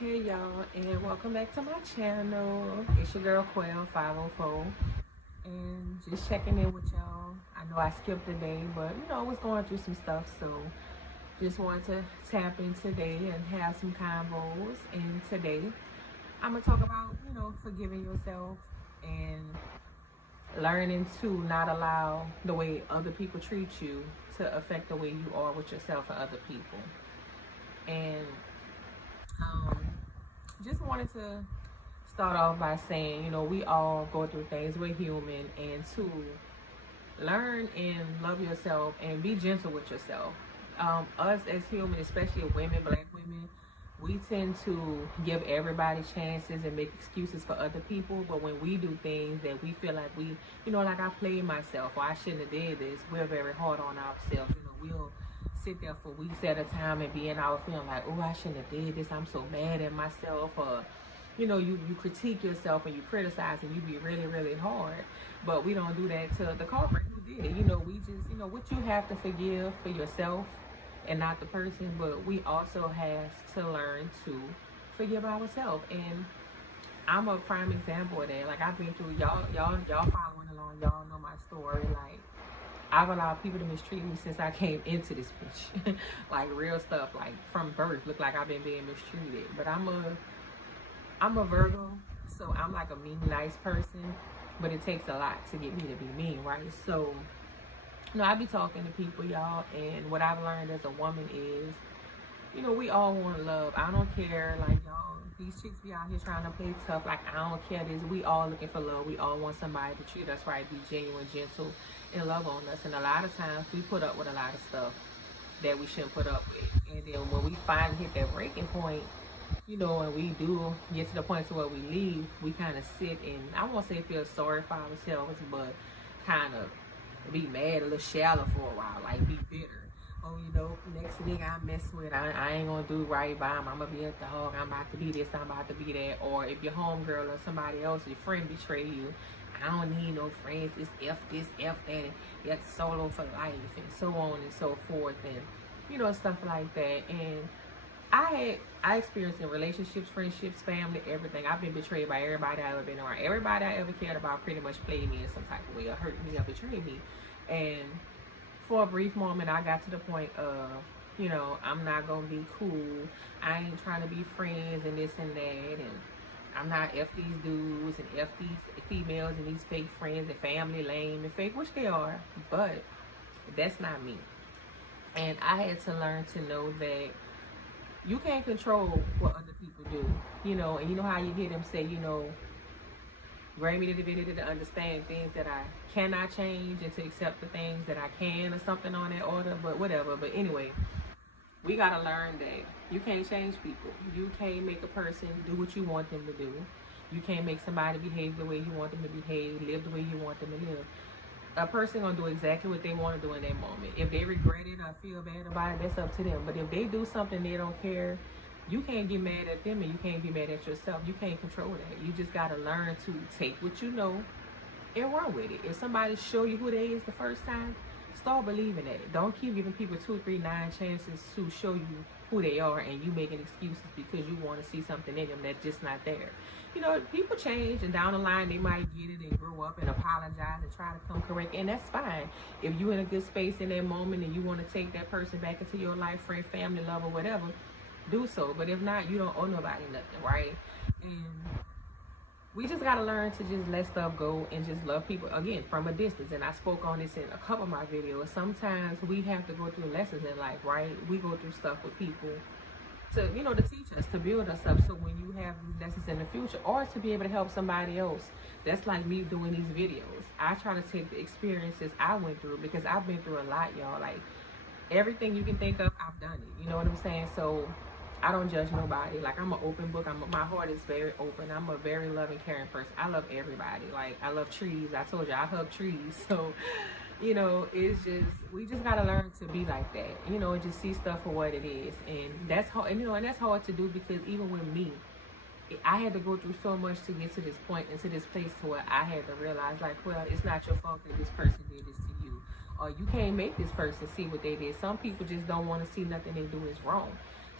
Hey y'all, and welcome back to my channel. It's your girl Quell 504, and just checking in with y'all. I know I skipped a day, but I was going through some stuff, so just wanted to tap in today and have some convos. And today I'm gonna talk about forgiving yourself and learning to not allow the way other people treat you to affect the way you are with yourself and other people. And um, just wanted to start off by saying, we all go through things. We're human, and to learn and love yourself and be gentle with yourself. Us as humans, especially women, black women, we tend to give everybody chances and make excuses for other people. But when we do things that we feel like like I played myself or I shouldn't have did this, we're very hard on ourselves. We'll sit there for weeks at a time and be in our feeling like, oh, I shouldn't have did this. I'm so mad at myself. Or you critique yourself and you criticize and you be really, really hard. But we don't do that to the culprit who did it. We just, what you have to forgive for yourself and not the person, but we also have to learn to forgive ourselves. And I'm a prime example of that. Like, I've been through, y'all following along, y'all know my story. Like, I've allowed people to mistreat me since I came into this bitch. Like, real stuff, like from birth, look like I've been being mistreated. But I'm a Virgo, so I'm like a mean, nice person, but it takes a lot to get me to be mean, right? So, I be talking to people, y'all, and what I've learned as a woman is, we all want love. I don't care, like, y'all, these chicks be out here trying to play tough, like, I don't care this. We all looking for love. We all want somebody to treat us right, be genuine, gentle, and love on us. And a lot of times, we put up with a lot of stuff that we shouldn't put up with. And then when we finally hit that breaking point, and we do get to the point to where we leave, we kind of sit and, I won't say feel sorry for ourselves, but kind of be mad, a little shallow for a while, like be bitter. Oh, next thing I mess with, I ain't gonna do right by him. I'm gonna be at the hog. I'm about to be this, I'm about to be that. Or if your homegirl or somebody else, your friend betray you, I don't need no friends. It's F this, F that, and that's solo for life, and so on and so forth, and stuff like that. And I experienced in relationships, friendships, family, everything. I've been betrayed by everybody I've ever been around. Everybody I ever cared about pretty much played me in some type of way, or hurt me, or betrayed me. And for a brief moment, I got to the point of, I'm not gonna be cool. I ain't trying to be friends and this and that, and I'm not F these dudes and F these females and these fake friends and family lame and fake, which they are, but that's not me. And I had to learn to know that you can't control what other people do, and you know how you hear them say, bring me to the video to understand things that I cannot change and to accept the things that I can, or something on that order, but whatever. But anyway, we gotta learn that you can't change people. You can't make a person do what you want them to do. You can't make somebody behave the way you want them to behave, live the way you want them to live. A person gonna do exactly what they want to do in that moment. If they regret it or feel bad about it, that's up to them. But if they do something they don't care, you can't get mad at them and you can't be mad at yourself. You can't control that. You just gotta learn to take what you know and run with it. If somebody show you who they is the first time, start believing that. Don't keep giving people 2, 3, 9 chances to show you who they are and you making excuses because you want to see something in them that's just not there. People change, and down the line they might get it and grow up and apologize and try to come correct, and that's fine. If you're in a good space in that moment and you want to take that person back into your life, friend, family, love, or whatever, do so. But if not, you don't owe nobody nothing, right? And we just got to learn to just let stuff go and just love people, again, from a distance. And I spoke on this in a couple of my videos. Sometimes we have to go through lessons in life, right? We go through stuff with people to, to teach us, to build us up, so when you have these lessons in the future, or to be able to help somebody else. That's like me doing these videos. I try to take the experiences I went through, because I've been through a lot, y'all. Like, everything you can think of, I've done it. You know what I'm saying? So I don't judge nobody. Like, I'm an open book. My heart is very open. I'm a very loving, caring person. I love everybody. Like, I love trees. I told you I hug trees. So it's just, we just gotta learn to be like that, and just see stuff for what it is. And that's hard, and that's hard to do, because even with me, I had to go through so much to get to this point and to this place to where I had to realize, like, well, it's not your fault that this person did this to you, or you can't make this person see what they did. Some people just don't want to see nothing they do is wrong.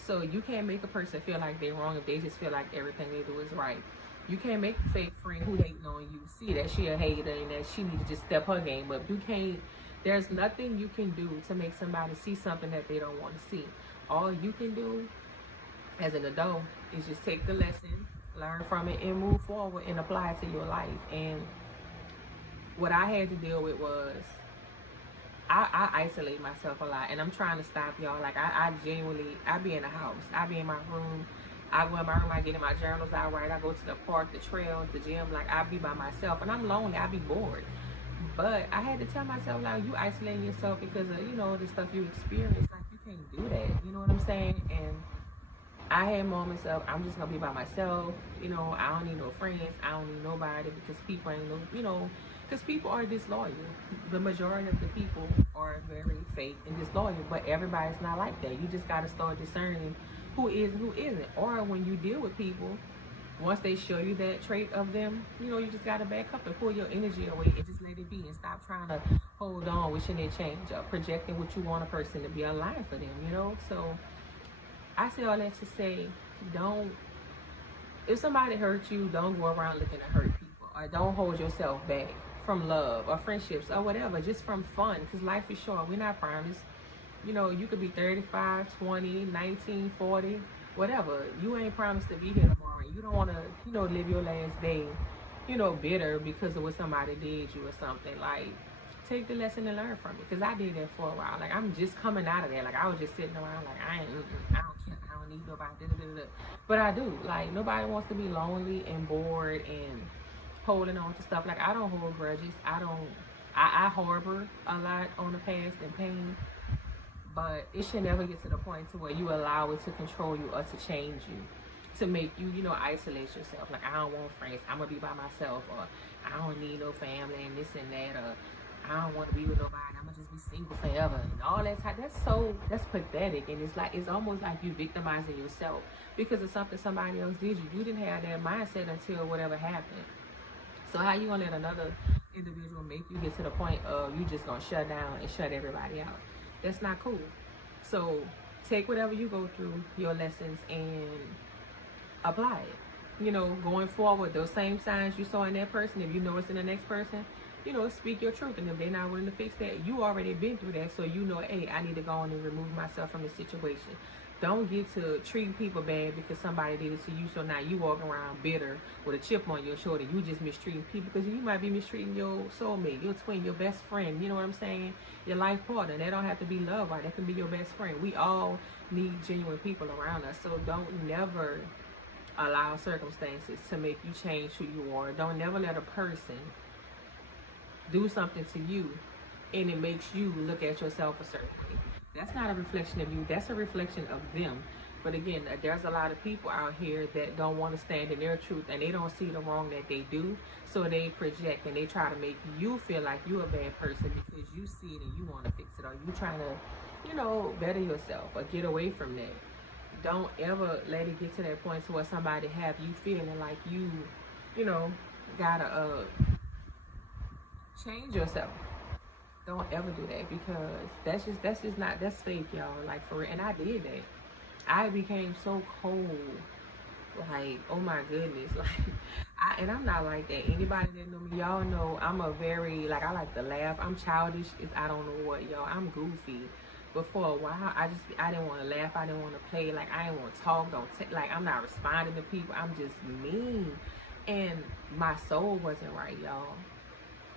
So you can't make a person feel like they're wrong if they just feel like everything they do is right. You can't make a fake friend who hating on you see that she a hater and that she need to just step her game up. You can't. There's nothing you can do to make somebody see something that they don't want to see. All you can do as an adult is just take the lesson, learn from it, and move forward and apply it to your life. And what I had to deal with was I isolate myself a lot, and I'm trying to stop, y'all. Like I genuinely, I be in the house, I be in my room, I go in my room, I get in my journals, I write, I go to the park, the trail, the gym. Like I be by myself, and I'm lonely, I be bored. But I had to tell myself, like, you isolating yourself because of, you know, the stuff you experience. Like you can't do that, you know what I'm saying? And I had moments of I'm just gonna be by myself. You know, I don't need no friends. I don't need nobody because people ain't no, you know, because people are disloyal. The majority of the people are very fake and disloyal, but everybody's not like that. You just gotta start discerning who is and who isn't. Or when you deal with people, once they show you that trait of them, you know, you just gotta back up and pull your energy away and just let it be and stop trying to hold on, wishing they change, or projecting what you want a person to be aligned for them. You know, so. I say all that to say, don't, if somebody hurts you, don't go around looking to hurt people. Or don't hold yourself back from love or friendships or whatever, just from fun. Because life is short. We're not promised. You know, you could be 35, 20, 19, 40, whatever. You ain't promised to be here tomorrow. You don't want to, you know, live your last day, you know, bitter because of what somebody did you or something. Like, take the lesson and learn from it. Because I did that for a while. Like, I'm just coming out of that. Like, I was just sitting around like, I don't care. I don't need nobody. But I do. Like, nobody wants to be lonely and bored and holding on to stuff. Like, I don't hold grudges. I harbor a lot on the past and pain. But it should never get to the point to where you allow it to control you or to change you, to make you, you know, isolate yourself. Like, I don't want friends. I'm going to be by myself. Or I don't need no family and this and that. Or I don't want to be with nobody. I'm going to just be single forever. And all that type. That's pathetic. And it's like, it's almost like you victimizing yourself because of something somebody else did you. You didn't have that mindset until whatever happened. So how you going to let another individual make you get to the point of you just going to shut down and shut everybody out? That's not cool. So take whatever you go through, your lessons, and apply it. You know, going forward, those same signs you saw in that person, if you know it's in the next person, you know, speak your truth. And if they're not willing to fix that, you already been through that. So you know, hey, I need to go on and remove myself from the situation. Don't get to treating people bad because somebody did it to you. So now you walk around bitter with a chip on your shoulder. You just mistreating people because you might be mistreating your soulmate, your twin, your best friend. You know what I'm saying? Your life partner. They don't have to be loved, right? That can be your best friend. We all need genuine people around us. So don't never allow circumstances to make you change who you are. Don't never let a person do something to you and it makes you look at yourself a certain way. That's not a reflection of you. That's a reflection of them. But again, there's a lot of people out here that don't want to stand in their truth and they don't see the wrong that they do. So they project and they try to make you feel like you're a bad person because you see it and you want to fix it, or you trying to, you know, better yourself or get away from that. Don't ever let it get to that point to where somebody have you feeling like you know, gotta change yourself. Don't ever do that because that's just not, that's fake, y'all. Like, for real. And I did that. I became so cold. Like, oh my goodness. Like, and I'm not like that. Anybody that know me, y'all know I'm a very, like, I like to laugh. I'm childish. I don't know what, y'all. I'm goofy. But for a while, I didn't want to laugh. I didn't want to play. Like, I didn't want to talk. Like, I'm not responding to people. I'm just mean. And my soul wasn't right, y'all.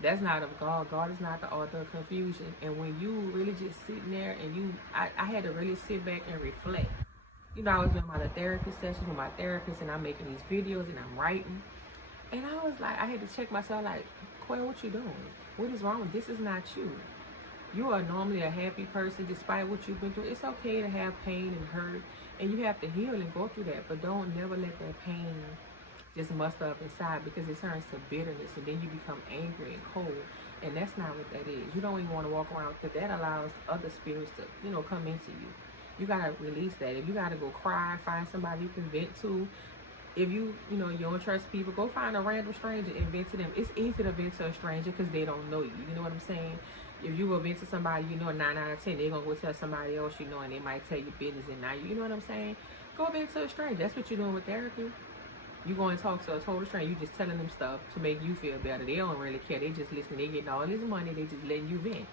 That's not of God. God is not the author of confusion. And when you really just sitting there and I had to really sit back and reflect. You know, I was doing my therapy sessions with my therapist and I'm making these videos and I'm writing. And I was like, I had to check myself like, Quail, what you doing? What is wrong? This is not you. You are normally a happy person despite what you've been through. It's okay to have pain and hurt and you have to heal and go through that. But don't never let that pain just muster up inside because it turns to bitterness and then you become angry and cold. And that's not what that is. You don't even want to walk around because that allows other spirits to, you know, come into you. You got to release that. If you got to go cry, find somebody you can vent to, If you know, you don't trust people, go find a random stranger and vent to them. It's easy to vent to a stranger because they don't know you. You know what I'm saying? If you go vent to somebody, you know, 9 out of 10, they're gonna go tell somebody else, you know, and they might tell you business, and now you know what I'm saying? Go vent to a stranger. That's what you're doing with therapy. You go and talk to a total stranger. You just telling them stuff to make you feel better. They don't really care. They just listening. They getting all this money. They just letting you vent.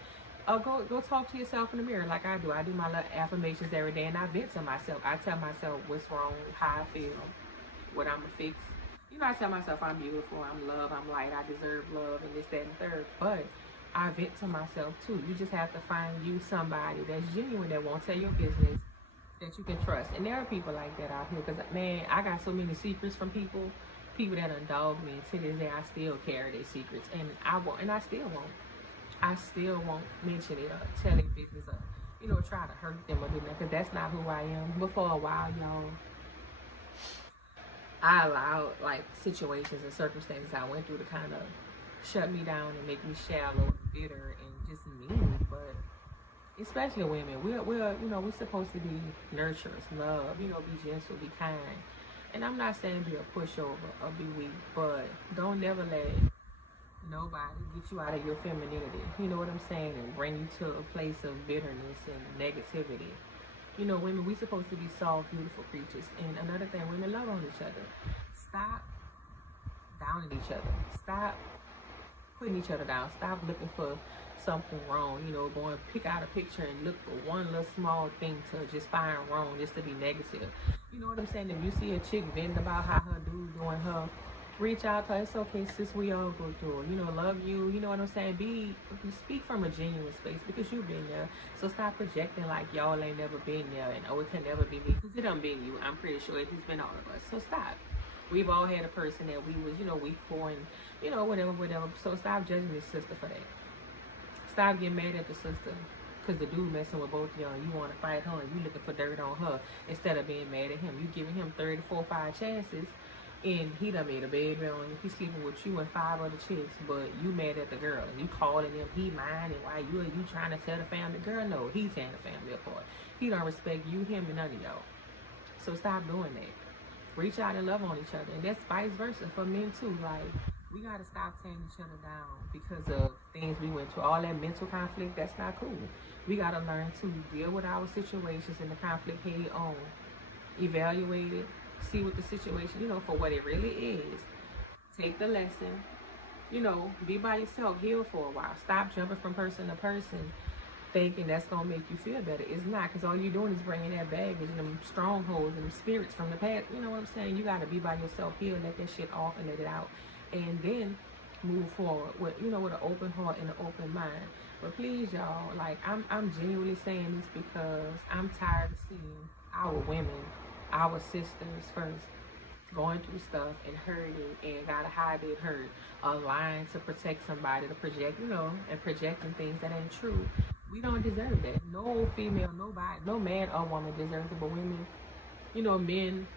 Go talk to yourself in the mirror like I do. I do my little affirmations every day, and I vent to myself. I tell myself what's wrong, how I feel, what I'm gonna fix. You know, I tell myself I'm beautiful, I'm loved, I'm light, I deserve love, and this, that, and third. But I vent to myself too. You just have to find you somebody that's genuine, that won't tell your business, that you can trust. And there are people like that out here. Because, man, I got so many secrets from people that done dogged me. And to this day, I still carry their secrets. And I won't, and I still won't. I still won't mention it or tell their business or, you know, try to hurt them or do that. Because that's not who I am. But for a while, y'all, I allowed, like, situations and circumstances I went through to kind of shut me down and make me shallow and bitter and just mean. But especially women, we're you know, we're supposed to be nurturers, love, you know, be gentle, be kind. And I'm not saying be a pushover or be weak, but don't never let nobody get you out of your femininity. You know what I'm saying? And bring you to a place of bitterness and negativity. You know, women, we supposed to be soft, beautiful creatures. And another thing, women love on each other. Stop downing each other. Stop putting each other down. Stop looking for something wrong. You know, go and pick out a picture and look for one little small thing to just find wrong, just to be negative. You know what I'm saying? If you see a chick venting about how her dude doing her, reach out to her. It's okay, sis, we all go through it. You know, love you. You know what I'm saying? Speak from a genuine space because you've been there. So stop projecting like y'all ain't never been there and oh, it can never be me, because it done been you. I'm pretty sure it's been all of us. So stop. We've all had a person that we was, you know, weak for, and, you know, whatever. So stop judging this sister for that. Stop getting mad at the sister because the dude messing with both of y'all and you want to fight her and you looking for dirt on her instead of being mad at him. You giving him 30, 4, 5 chances, and he done made a baby on you. He's sleeping with you and 5 other chicks, but you mad at the girl and you calling him he mine, and why you trying to tell the family? Girl, no, he's tearing the family apart. He don't respect you, him, and none of y'all. So stop doing that. Reach out and love on each other, and that's vice versa for men too. Like, we gotta stop tearing each other down because of things we went through. All that mental conflict, that's not cool. We gotta learn to deal with our situations and the conflict head on, evaluate it, see what the situation, you know, for what it really is. Take the lesson, you know, be by yourself, heal for a while. Stop jumping from person to person thinking that's gonna make you feel better. It's not, because all you're doing is bringing that baggage and them strongholds and them spirits from the past. You know what I'm saying? You gotta be by yourself, heal, let that shit off and let it out, and then move forward with, you know, with an open heart and an open mind. But please, y'all, like, I'm genuinely saying this because I'm tired of seeing our women, our sisters first, going through stuff and hurting and gotta hide it hurt, lying to protect somebody, to project, you know, and projecting things that ain't true. We don't deserve that. No female, nobody, no man or woman deserves it. But women, you know, men,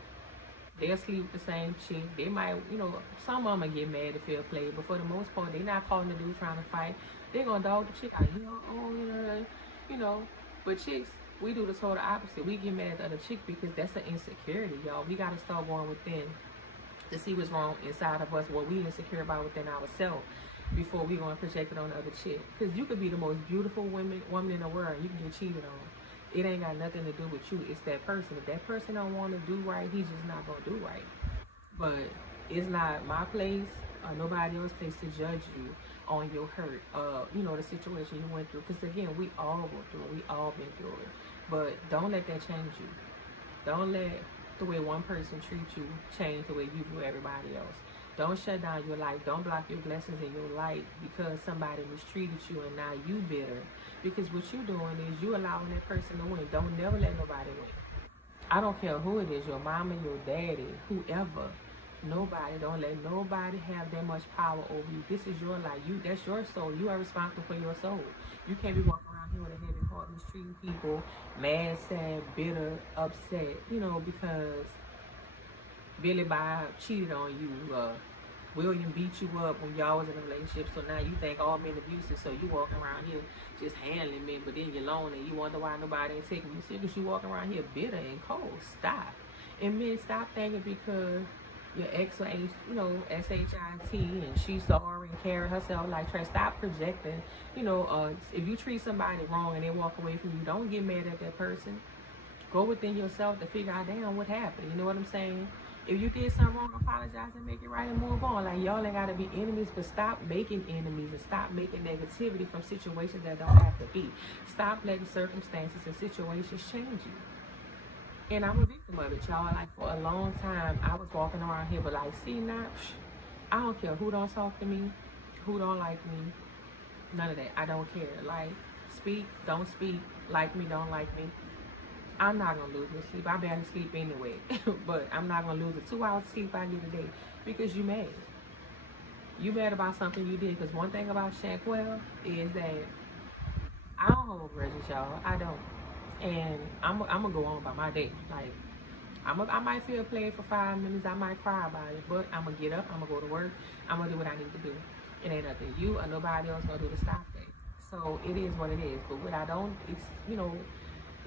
they'll sleep with the same chick. They might, you know, some of them get mad if they're played, but for the most part, they're not calling the dude trying to fight. They're gonna dog the chick out. You know. But chicks, we do the total opposite. We get mad at the other chick because that's an insecurity, y'all. We gotta start going within to see what's wrong inside of us, what we insecure about within ourselves, before we go and project it on the other chick. Because you could be the most beautiful woman in the world, you can get cheated on. It ain't got nothing to do with you. It's that person. If that person don't want to do right, he's just not going to do right. But it's not my place or nobody else's place to judge you on your hurt, you know, the situation you went through. Because, again, we all go through it. We all been through it. But don't let that change you. Don't let the way one person treats you change the way you view everybody else. Don't shut down your life. Don't block your blessings in your life because somebody mistreated you and now you bitter. Because what you're doing is you allowing that person to win. Don't never let nobody win. I don't care who it is, your mama, your daddy, whoever. Nobody. Don't let nobody have that much power over you. This is your life. That's your soul. You are responsible for your soul. You can't be walking around here with a heavy heart, mistreating people, mad, sad, bitter, upset, you know, because Billy Bob cheated on you. William beat you up when y'all was in a relationship, so now you think all men abusive, so you walking around here just handling men, but then you're lonely. You wonder why nobody ain't taking you serious. You walking around here bitter and cold. Stop. And men, stop thinking because your ex or H, SHIT, and she's sorry and carry herself like trash. Stop projecting. If you treat somebody wrong and they walk away from you, don't get mad at that person. Go within yourself to figure out, damn, what happened. You know what I'm saying? If you did something wrong, apologize and make it right and move on. Like, y'all ain't gotta be enemies, but stop making enemies and stop making negativity from situations that don't have to be. Stop letting circumstances and situations change you. And I'm a victim of it, y'all. Like, for a long time, I was walking around here, but like, see now, I don't care who don't talk to me, who don't like me, none of that. I don't care. Like, speak, don't speak, like me, don't like me. I'm not gonna lose my sleep. I barely sleep anyway, but I'm not gonna lose the 2 hours sleep I get a day because you mad. You mad about something you did. Because one thing about Shanquall is that I don't hold grudges, y'all. I don't, and I'm gonna go on by my day. Like, I might feel played for 5 minutes. I might cry about it, but I'm gonna get up. I'm gonna go to work. I'm gonna do what I need to do. It ain't nothing you or nobody else gonna do to stop that. So it is what it is. But what I don't,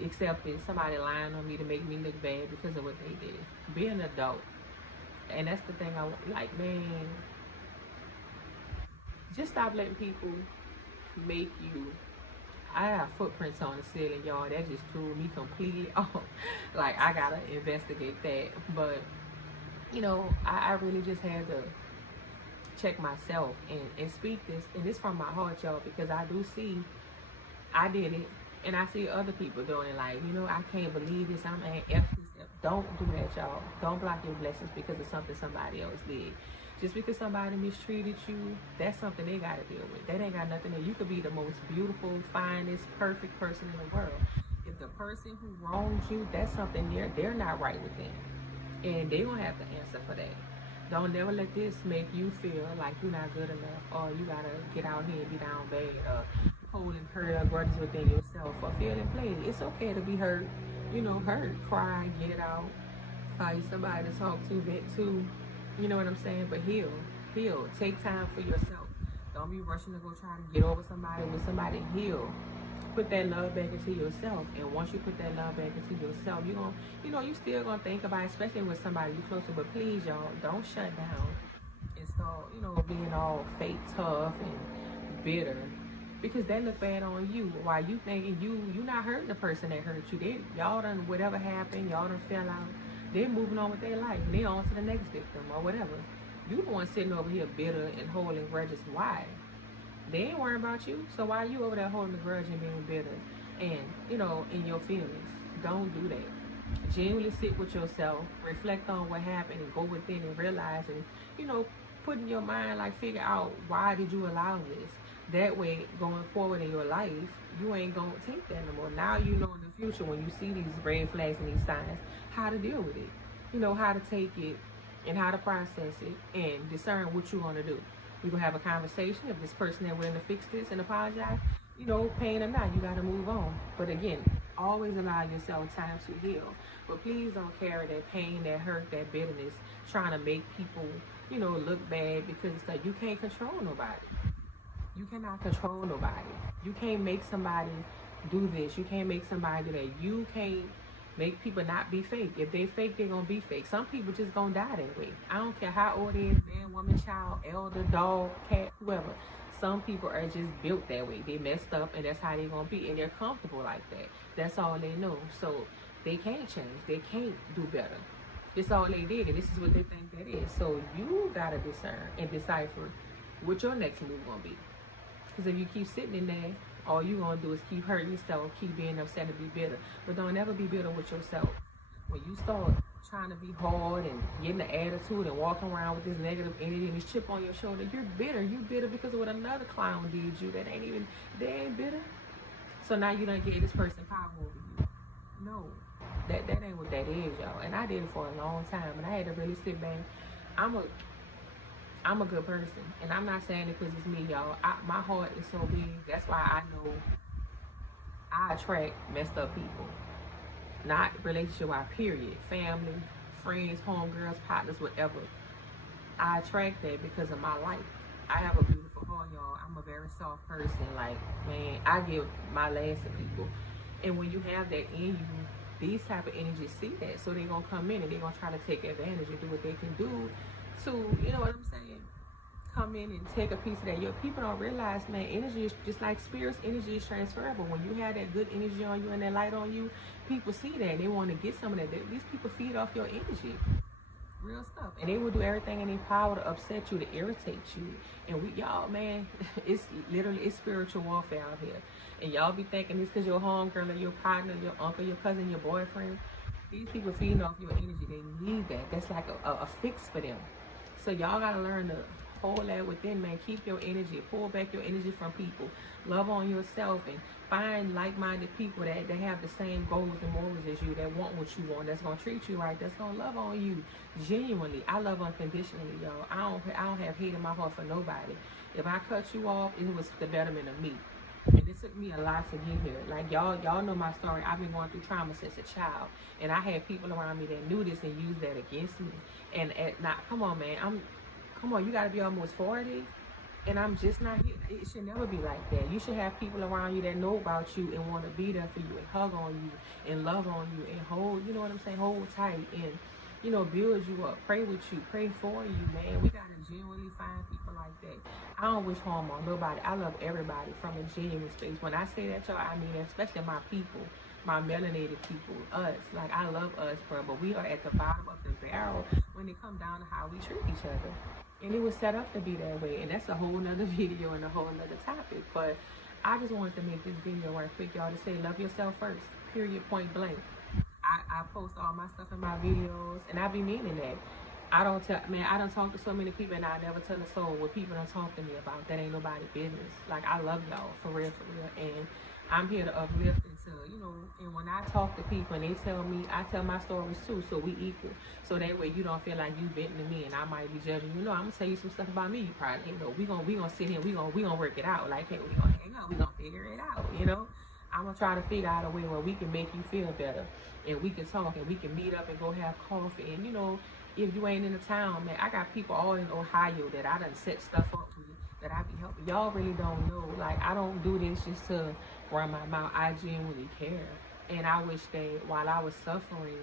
accept it, somebody lying on me to make me look bad because of what they did. Be an adult. And that's the thing I like, man. Just stop letting people make you. I have footprints on the ceiling, y'all. That just threw me completely off. Like, I gotta investigate that. But, I really just had to check myself and speak this. And it's from my heart, y'all, because I do see I did it. And I see other people doing it, like, I can't believe this. I'm an F this. Don't do that, y'all. Don't block your blessings because of something somebody else did. Just because somebody mistreated you, that's something they got to deal with. That ain't got nothing to do. You could be the most beautiful, finest, perfect person in the world. If the person who wronged you, that's something they're not right with them. And they're going to have to answer for that. Don't never let this make you feel like you're not good enough, or you got to get out here and be down bad, or holding hurt grudges within yourself, or feeling played. It's okay to be hurt, hurt, cry, get it out, find somebody to talk to, vent to, you know what I'm saying? But heal, take time for yourself. Don't be rushing to go try to get over somebody. With somebody, heal. Put that love back into yourself, and once you put that love back into yourself, you're gonna, you still gonna think about it, especially with somebody you close to. But please, y'all, don't shut down and start, being all fake tough and bitter, because that look bad on you. While you thinking you not hurting the person that hurt you. Y'all done whatever happened, y'all done fell out. They're moving on with their life. And they're on to the next victim or whatever. You the one sitting over here bitter and holding grudges. Why? They ain't worrying about you. So why are you over there holding a grudge and being bitter and, in your feelings? Don't do that. Genuinely sit with yourself, reflect on what happened, and go within and realize and, put in your mind, like, figure out why did you allow this. That way, going forward in your life, you ain't gonna take that no more. Now you know in the future when you see these red flags and these signs, how to deal with it. How to take it and how to process it and discern what you're gonna do. You're gonna have a conversation. If this person that willing to fix this and apologize, pain or not, you gotta move on. But again, always allow yourself time to heal. But please don't carry that pain, that hurt, that bitterness, trying to make people, look bad, because it's like you can't control nobody. You cannot control nobody. You can't make somebody do this. You can't make somebody do that. You can't make people not be fake. If they fake, they're gonna be fake. Some people just gonna die that way. I don't care how old it is, man, woman, child, elder, dog, cat, whoever. Some people are just built that way. They messed up and that's how they're gonna be, and they're comfortable like that. That's all they know. So they can't change. They can't do better. It's all they did, and this is what they think that is. So you gotta discern and decipher what your next move gonna be. Because if you keep sitting in there, all you're going to do is keep hurting yourself, keep being upset and be bitter. But don't ever be bitter with yourself. When you start trying to be hard and getting the attitude and walking around with this negative energy and this chip on your shoulder, you're bitter. You're bitter because of what another clown did you. They ain't bitter. So now you done gave this person power over you. No, that ain't what that is, y'all. And I did it for a long time. And I had to really sit back. I'm a good person, and I'm not saying it because it's me, y'all. My heart is so big. That's why I know I attract messed up people. Not relationship-wise, period. Family, friends, homegirls, partners, whatever. I attract that because of my life. I have a beautiful heart, y'all. I'm a very soft person. Like, man, I give my last to people. And when you have that in you, these type of energies see that, so they're gonna come in and they're gonna try to take advantage and do what they can do to, you know what I'm saying, come in and take a piece of that. Your people don't realize, man, energy is just like spirits. Energy is transferable. When you have that good energy on you and that light on you, people see that and they want to get some of that. These people feed off your energy. Real stuff. And they will do everything in their power to upset you, to irritate you. And we, y'all, man, it's literally, it's spiritual warfare out here. And y'all be thinking it's because your homegirl or your partner, your uncle, your cousin, your boyfriend. These people feeding off your energy. They need that. That's like a fix for them. So y'all got to learn to hold that within, man. Keep your energy. Pull back your energy from people. Love on yourself and find like-minded people that have the same goals and morals as you, that want what you want, that's going to treat you right, that's going to love on you genuinely. I love unconditionally, y'all. I don't have hate in my heart for nobody. If I cut you off, it was the betterment of me. And it took me a lot to get here. Like, y'all know my story. I've been going through trauma since a child. And I had people around me that knew this and used that against me. And now, come on, man. Come on, you got to be almost 40. And I'm just not here. It should never be like that. You should have people around you that know about you and want to be there for you and hug on you and love on you and hold, you know what I'm saying, hold tight and, you know, build you up, pray with you, pray for you, man. We got to genuinely find people like that. I don't wish harm on nobody. I love everybody from a genuine space. When I say that, y'all, I mean, especially my people, my melanated people, us. Like, I love us, bro, but we are at the bottom of the barrel when it comes down to how we treat each other. And it was set up to be that way. And that's a whole nother video and a whole nother topic. But I just wanted to make this video right quick, y'all, to say love yourself first. Period, point blank. I post all my stuff in my videos, and I be meaning that. I don't talk to so many people, and I never tell a soul what people don't talk to me about. That ain't nobody's business. Like, I love y'all, for real, and I'm here to uplift and to, you know, and when I talk to people and they tell me, I tell my stories too, so we equal. So that way you don't feel like you venting to me and I might be judging you. No, I'm gonna tell you some stuff about me you probably ain't know. We gonna sit here, we gonna work it out. Like, hey, we gonna hang out, we gonna figure it out, you know? I'm gonna try to figure out a way where we can make you feel better and we can talk and we can meet up and go have coffee. And, you know, if you ain't in the town, man, I got people all in Ohio that I done set stuff up with, that I be helping. Y'all really don't know. Like, I don't do this just to run my mouth. I genuinely care. And I wish that while I was suffering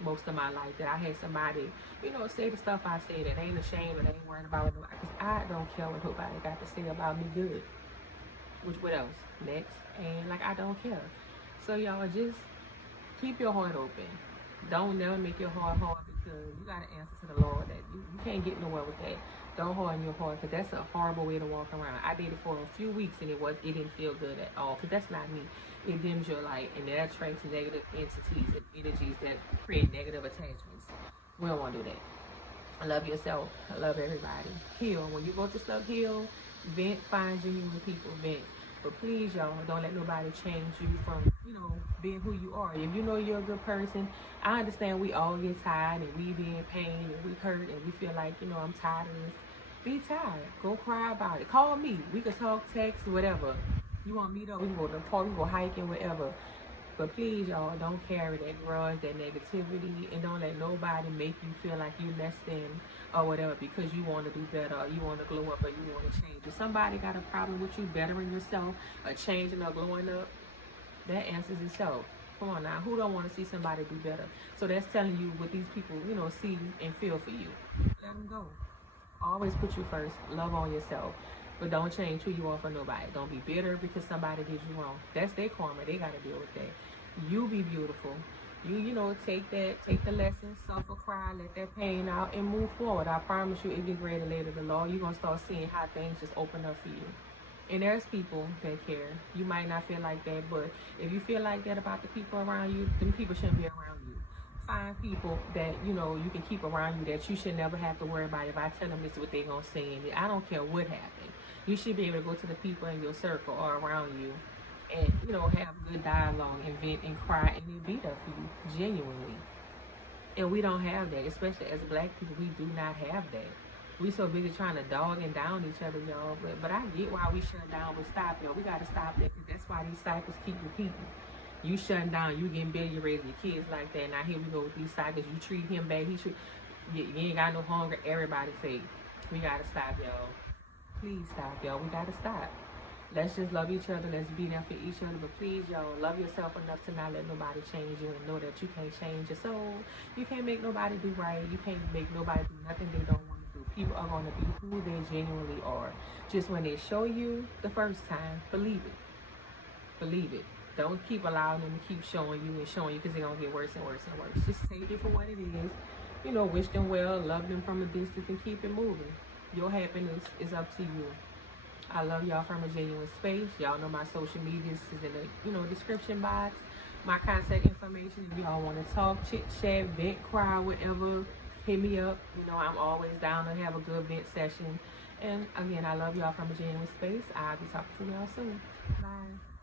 most of my life, that I had somebody, you know, say the stuff I say that ain't ashamed and ain't worried about nobody. Because I don't care what nobody got to say about me good. What else? Next. And, like, I don't care. So, y'all, just keep your heart open. Don't never make your heart hard, because you got to answer to the Lord. That you can't get nowhere with that. Don't harden your heart, because that's a horrible way to walk around. I did it for a few weeks and it didn't feel good at all, because that's not me. It dims your light and that attracts negative entities and energies that create negative attachments. We don't want to do that. Love yourself. I love everybody. Heal. When you go through stuff, heal. Vent. Find genuine people. Vent. But please, y'all, don't let nobody change you from, you know, being who you are. If you know you're a good person, I understand we all get tired and we be in pain and we hurt and we feel like, you know, I'm tired of this. Be tired. Go cry about it. Call me. We can talk, text, whatever. You want to meet up, we can go to the park, we can go hiking, whatever. But please, y'all, don't carry that grudge, that negativity, and don't let nobody make you feel like you less than or whatever because you want to do better or you want to glow up or you want to change. If somebody got a problem with you bettering yourself or changing or glowing up, that answers itself. Come on now, who don't want to see somebody do better? So that's telling you what these people, you know, see and feel for you. Let them go. Always put you first. Love on yourself. But don't change who you are for nobody. Don't be bitter because somebody did you wrong. That's their karma. They got to deal with that. You be beautiful. You know, take the lesson, suffer, cry, let that pain out, and move forward. I promise you, it get greater later. The Lord, you're going to start seeing how things just open up for you. And there's people that care. You might not feel like that, but if you feel like that about the people around you, them people shouldn't be around you. Find people that, you know, you can keep around you that you should never have to worry about. If I tell them this is what they're going to say, and I don't care what happened. You should be able to go to the people in your circle or around you and, you know, have good dialogue and vent and cry and then be there for you, genuinely. And we don't have that, especially as black people. We do not have that. We so busy trying to dog and down each other, y'all. But I get why we shut down. But stop, y'all. We got to stop that, because that's why these cycles keep repeating. You shutting down, you getting better, you raising your kids like that. Now here we go with these cycles. You treat him bad, you ain't got no hunger. Everybody fake. We got to stop, y'all. Please stop, y'all. We got to stop. Let's just love each other. Let's be there for each other. But please, y'all, love yourself enough to not let nobody change you, and know that you can't change your soul. You can't make nobody do right. You can't make nobody do nothing they don't want to do. People are going to be who they genuinely are. Just when they show you the first time, believe it. Believe it. Don't keep allowing them to keep showing you because they're going to get worse and worse and worse. Just take it for what it is. You know, wish them well, love them from a distance, and keep it moving. Your happiness is up to you. I love y'all from a genuine space. Y'all know my social medias is in the description box. My contact information. If y'all want to talk, chit chat, vent, cry, whatever, hit me up. You know, I'm always down to have a good vent session. And again, I love y'all from a genuine space. I'll be talking to y'all soon. Bye.